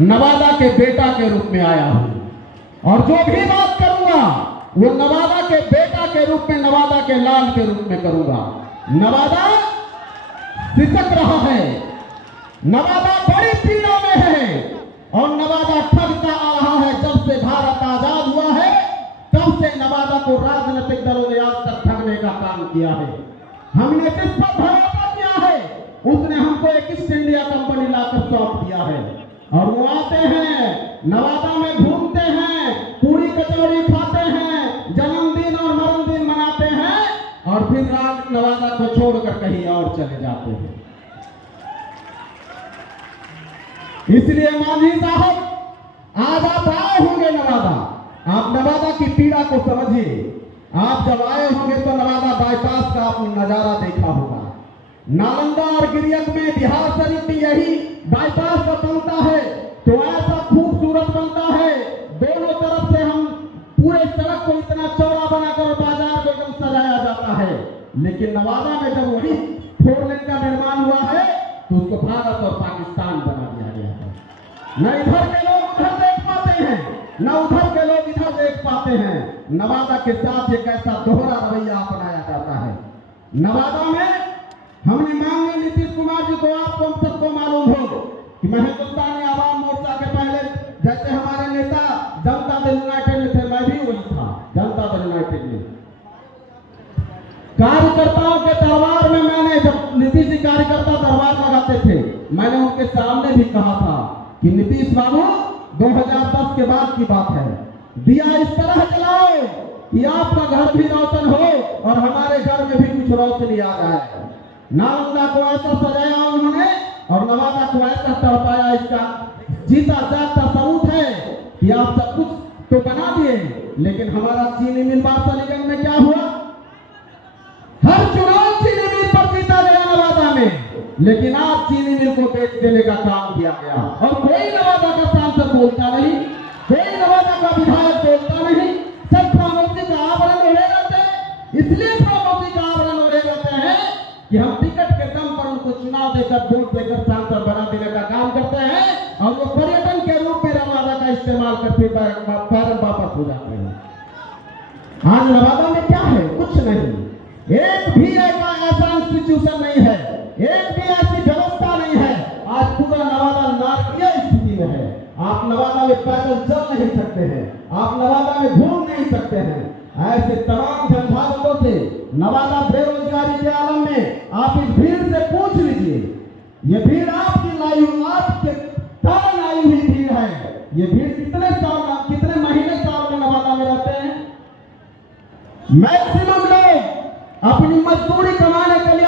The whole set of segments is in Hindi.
नवादा के बेटा के रूप में आया हूं और जो भी बात करूंगा वो नवादा के बेटा के रूप में, नवादा के लाल के रूप में करूंगा। नवादा सिसक रहा है, नवादा बड़ी पीड़ा में है और नवादा ठगता आ रहा है। जब से भारत आजाद हुआ है तब से नवादा को राजनीतिक दलों ने आज तक ठगने का काम किया है। हमने जिस पर भरोसा किया है उसने हमको एक ईस्ट इंडिया कंपनी लाकर सौंप दिया है और वो आते हैं, नवादा में घूमते हैं, पूरी कचौड़ी खाते हैं, जन्मदिन और मरणदिन मनाते हैं और फिर नवादा को छोड़कर कहीं और चले जाते हैं। इसलिए मांझी साहब आज आप आए होंगे नवादा, आप नवादा की पीड़ा को समझिए। आप जब आए होंगे तो नवादा बाईपास का आपने नजारा देखा होगा। नालंदा और गिरियक में बिहार शरीफ में यही बाईपास का बनता है तो ऐसा खूबसूरत बनता है, दोनों तरफ से हम पूरे सड़क को इतना चौड़ा बनाकर बाजार को एकदम सजाया जाता है। लेकिन नवादा में जब वही 4 लेन का निर्माण हुआ है तो उसको भारत और पाकिस्तान बना दिया गया है। न इधर के लोग उधर देख पाते हैं, न उधर के लोग इधर देख पाते हैं। नवादा के साथ एक ऐसा दोहरा रवैया अपनाया जाता है। नवादा में हमने मांगे नीतीश कुमार जी को, आपको हम सबको मालूम हो कि मैं हिंदुस्तानी आवाम मोर्चा के पहले जैसे हमारे नेता जनता दल यूनाइटेड में थे, मैं भी वही था जनता दल यूनाइटेड में। कार्यकर्ताओं के दरबार में मैंने, जब नीतीश जी कार्यकर्ता दरबार लगाते थे, मैंने उनके सामने भी कहा था कि नीतीश बाबू 2010 के बाद की बात है, दिया इस तरह जलाओ कि आपका घर भी रोशन हो और हमारे घर में भी कुछ रोशनी आ जाए। नालंदा को ऐसा सजाया उन्होंने और नवादा को ऐसा तड़पाया। इसका जीता जागता सबूत है कि आप सब कुछ तो बना दिए, लेकिन हमारा चीनी मिल बादशाहगंज में क्या हुआ? हर चुनाव चीनी मिल पर जीता गया नवादा में, लेकिन आज चीनी मिल को बेच देने का काम किया गया और कोई नवादा का सांसद बोलता नहीं, कोई नवादा का विधायक बोलता नहीं। सब खामोशी का आवरण ओढ़े रहते हैं। इसलिए खामोशी का आवरण ओढ़े रहते हैं कि हम टिकट के दम पर उनको चुनाव देकर, वोट देकर सांसद बना देने का काम करते हैं और वो पर्यटन के रूप में नवादा का इस्तेमाल करके पैरन वापस हो जाते हैं। आज नवादा में क्या है? कुछ नहीं। एक भी ऐसा इंस्टीट्यूशन नहीं है, एक भी ऐसी व्यवस्था नहीं है। आज पूरा नवादा नारकीय स्थिति में है। आप नवादा में पैदल चल नहीं सकते हैं, आप नवादा में घूम नहीं सकते हैं। ऐसे तमाम झंझावातों से नवादा बेरोजगारी के आलम में आप इस भीड़ से पूछ लीजिए, ये भीड़ आपकी लाई, आपके कारण आई हुई भीड़ है। ये भीड़ कितने साल, कितने महीने साल में नवादा में रहते हैं? मैक्सिमम लोग अपनी मजदूरी कमाने के लिए,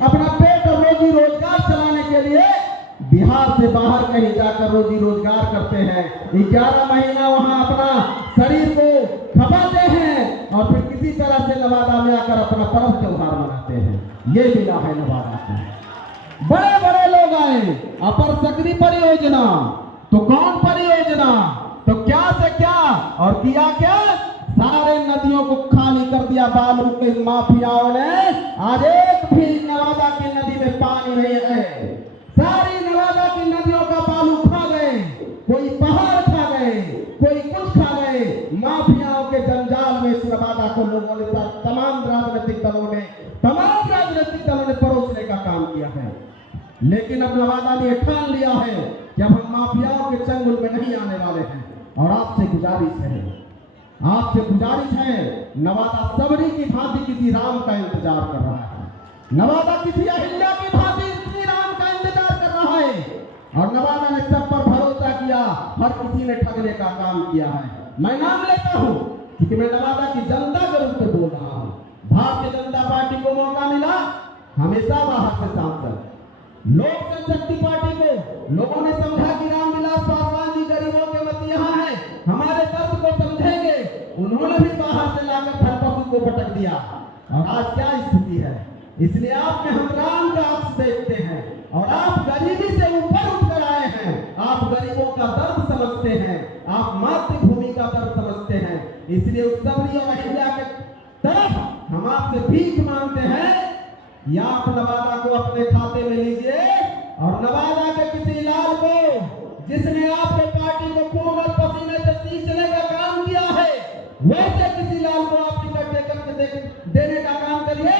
अपना पेट और रोजी रोजगार चलाने के लिए बिहार से बाहर कहीं जाकर रोजी रोजगार करते हैं। 11 महीना वहां अपना शरीर को खपाते हैं और फिर किसी तरह से नवादा में आकर अपना पर्व त्योहार मनाते हैं। ये मिला है नवादा को। बड़े बड़े लोग आए, अपर सकरी परियोजना तो कौन परियोजना तो क्या से क्या और किया क्या? सारे नदियों को खाली कर दिया बालू के माफियाओं ने। आज एक भी नवादा की नदी में पानी नहीं है। सारी नवादा की नदियों का बालू खा गए, कोई पहाड़ खा गए, कोई कुछ खा गए। माफियाओं के जंजाल में इस नवादा को लोगों ने, तमाम राजनीतिक दलों ने परोसने का काम किया है। लेकिन अब नवादा ने ठान लिया है कि अब हम माफियाओं के चंगुल में नहीं आने वाले हैं। और आपसे गुजारिश है, नवादा सबरी की भांति किसी राम का इंतजार कर रहा है। नवादा किसी अहिल्या की भांति श्री राम का इंतजार कर रहा है। और नवादा ने सब पर भरोसा किया, हर किसी ने ठगने का काम किया है। मैं नाम लेता हूं क्योंकि मैं नवादा की जनता के रूप में बोल रहा हूं। भारतीय जनता पार्टी को मौका मिला, हमेशा बाहर से सांसद। लोक जनशक्ति पार्टी को लोगों ने समझा कि रामविलास पासवान जी गरीबों के मसीहा हैं, हमारे दर्द को समझेंगे। उन्होंने भी बाहर से लाकर धरपसु को पटक दिया। और आज क्या स्थिति है? इसलिए आप में हम राम का अक्ष देखते हैं और आप गरीबी से ऊपर उठकर आए हैं। आप गरीबों का दर्द समझते हैं, आप मातृभूमि का दर्द समझते हैं। इसलिए उस सबरी और अहिल्या के तरफ हम आपसे भीख मांगते हैं या आप नवादा को अपने खाते में लीजिए और नवादा के किसी लाल को जिसने आपके पार्टी को खून और पसीने से सींचने का काम किया है, वैसे किसी लाल को आप टिकट देकर देने का काम करिए।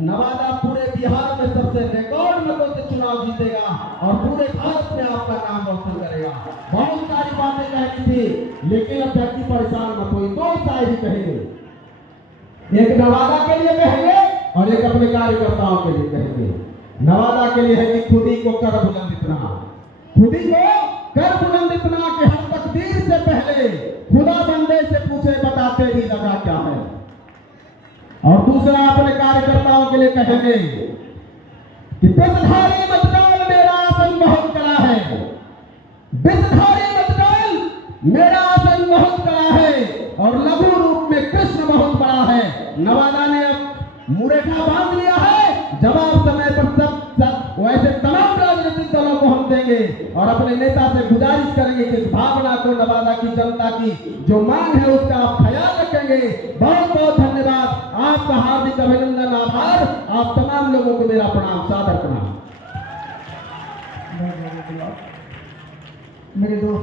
नवादा पूरे बिहार में सबसे रिकॉर्ड मतों से चुनाव जीतेगा और पूरे भारत में आपका नाम रोशन करेगा। बहुत सारी बातें कहनी थी, लेकिन अब व्यक्ति परेशान मत होइए। दो शायरी कहेंगे, एक नवादा के लिए कहेंगे और एक अपने कार्यकर्ताओं के लिए कहेंगे। नवादा के लिए है कि खुद ही को कर बुलंद इतना, खुद ही को कर बुलंद इतना कि हम तकदीर से पहले खुदा बंदे से पूछे बता तेरी जगह क्या है। और दूसरा अपने कार्यकर्ताओं के लिए कहेंगे कि बिचधारी मत डाल मेरा आसन बहुत कड़ा है, बिचधारी मत डाल मेरा आसन बहुत कड़ा है और लघु रूप में कृष्ण बहुत बड़ा है। नवादा ने अब मुरेठा बांध लिया है, जवाब समय पर सब वैसे तमाम राजनीतिक दलों को हम देंगे और अपने नेता से गुजारिश करेंगे कि इस भावना को नवादा की जनता की जो मांग है उसका आप ख्याल रखेंगे। बहुत बहुत धन्यवाद, आपका हार्दिक अभिनंदन, आभार। आप तमाम लोगों को मेरा प्रणाम, सादर प्रणाम। मेरे दोस्त